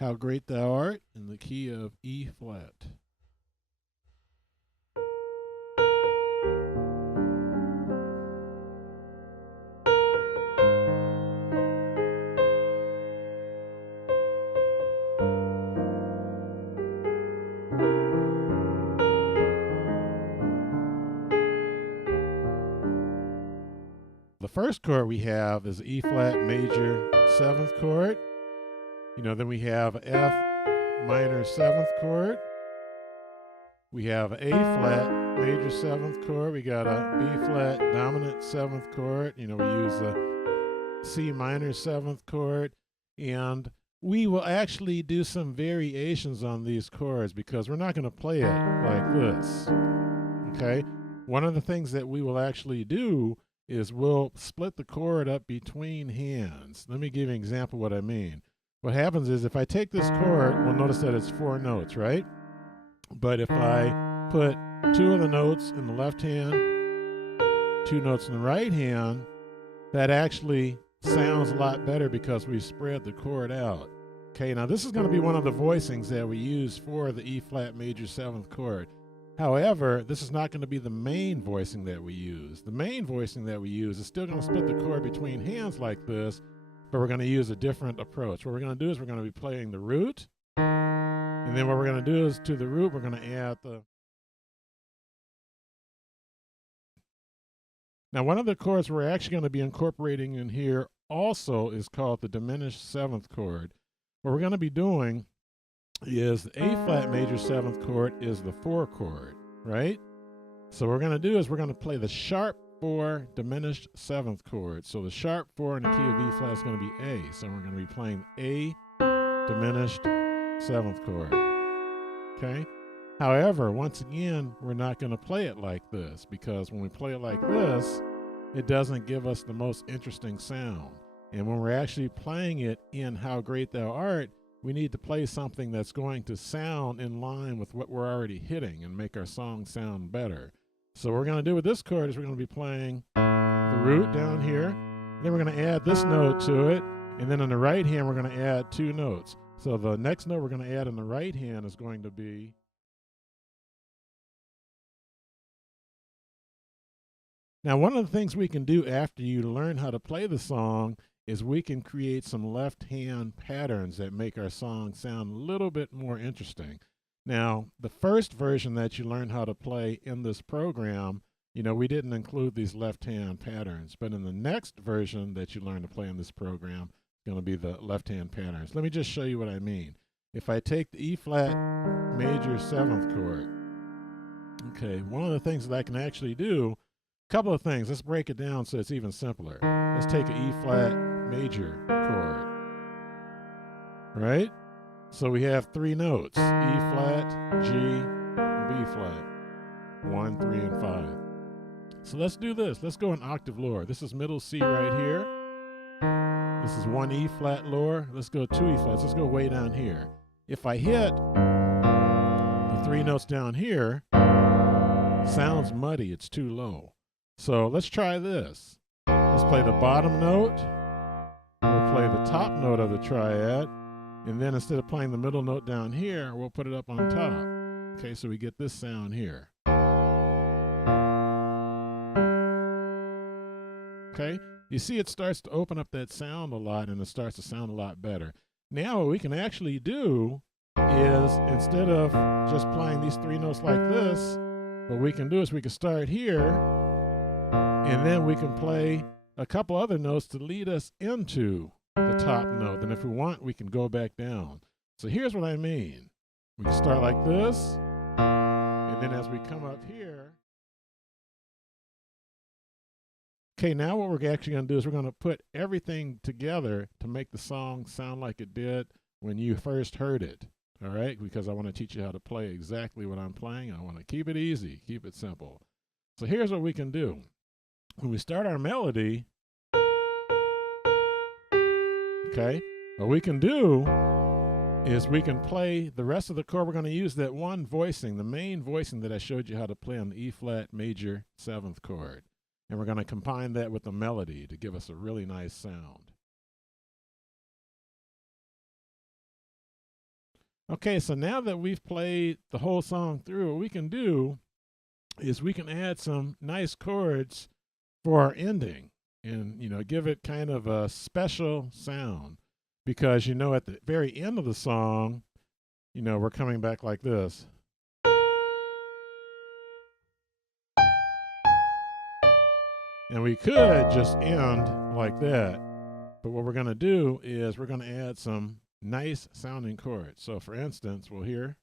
How Great Thou Art in the key of E flat. The first chord we have is E flat major 7th chord. Then we have F minor 7th chord. We have A flat major 7th chord. We got a B flat dominant 7th chord. We use a C minor 7th chord. And we will actually do some variations on these chords because we're not going to play it like this. Okay? One of the things that we will actually do is we'll split the chord up between hands. Let me give you an example of what I mean. What happens is if I take this chord, we'll notice that it's 4 notes, right? But if I put 2 of the notes in the left hand, 2 notes in the right hand, that actually sounds a lot better because we spread the chord out. Okay, now this is going to be one of the voicings that we use for the E flat major 7th chord. However, this is not going to be the main voicing that we use. The main voicing that we use is still going to split the chord between hands like this, but we're going to use a different approach. What we're going to do is we're going to be playing the root, and then what we're going to do is to the root, we're going to add the... Now, one of the chords we're actually going to be incorporating in here also is called the diminished 7th chord. What we're going to be doing is the A flat major 7th chord is the 4 chord, right? So what we're going to do is we're going to play the sharp 4 diminished 7th chord. So the sharp 4 in the key of E flat is going to be A. So we're going to be playing A diminished 7th chord. Okay? However, once again, we're not going to play it like this because when we play it like this, it doesn't give us the most interesting sound. And when we're actually playing it in How Great Thou Art, we need to play something that's going to sound in line with what we're already hitting and make our song sound better. So what we're going to do with this chord is we're going to be playing the root down here. Then we're going to add this note to it. And then on the right hand, we're going to add 2 notes. So the next note we're going to add in the right hand is going to be... Now, one of the things we can do after you learn how to play the song is we can create some left-hand patterns that make our song sound a little bit more interesting. Now, the first version that you learned how to play in this program, we didn't include these left-hand patterns, but in the next version that you learn to play in this program, it's going to be the left-hand patterns. Let me just show you what I mean. If I take the E flat major 7th chord, okay, one of the things that I can actually do, a couple of things, let's break it down so it's even simpler. Let's take an E flat major chord, right? So we have 3 notes, E flat, G, B flat, 1, 3, and 5. So let's do this. Let's go an octave lower. This is middle C right here. This is 1 E flat lower. Let's go 2 E flats. Let's go way down here. If I hit the 3 notes down here, sounds muddy. It's too low. So let's try this. Let's play the bottom note. We'll play the top note of the triad. And then instead of playing the middle note down here, we'll put it up on top. Okay, so we get this sound here. Okay, you see it starts to open up that sound a lot and it starts to sound a lot better. Now what we can actually do is instead of just playing these 3 notes like this, what we can do is we can start here and then we can play a couple other notes to lead us into the top note. And if we want, we can go back down. So here's what I mean. We can start like this, and then as we come up here, okay, now what we're actually going to do is we're going to put everything together to make the song sound like it did when you first heard it. All right, because I want to teach you how to play exactly what I'm playing. I want to keep it easy, keep it simple. So here's what we can do. When we start our melody, okay, what we can do is we can play the rest of the chord. We're going to use that one voicing, the main voicing that I showed you how to play on the E flat major 7th chord. And we're going to combine that with the melody to give us a really nice sound. Okay, so now that we've played the whole song through, what we can do is we can add some nice chords for our ending and, give it kind of a special sound because, at the very end of the song, we're coming back like this. And we could just end like that. But what we're going to do is we're going to add some nice sounding chords. So for instance, we'll hear.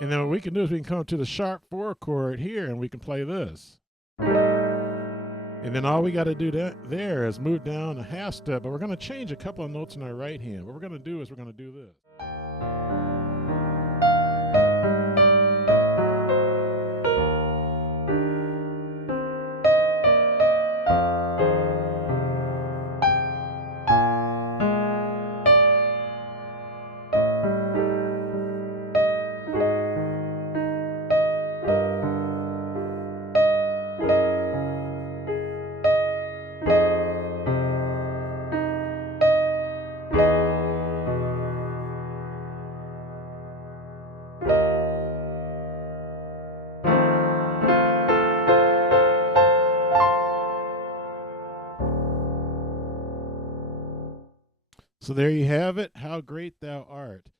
And then what we can do is we can come to the sharp 4 chord here and we can play this. And then all we got to do there is move down a half step, but we're going to change a couple of notes in our right hand. What we're going to do is we're going to do this. So there you have it. How great thou art.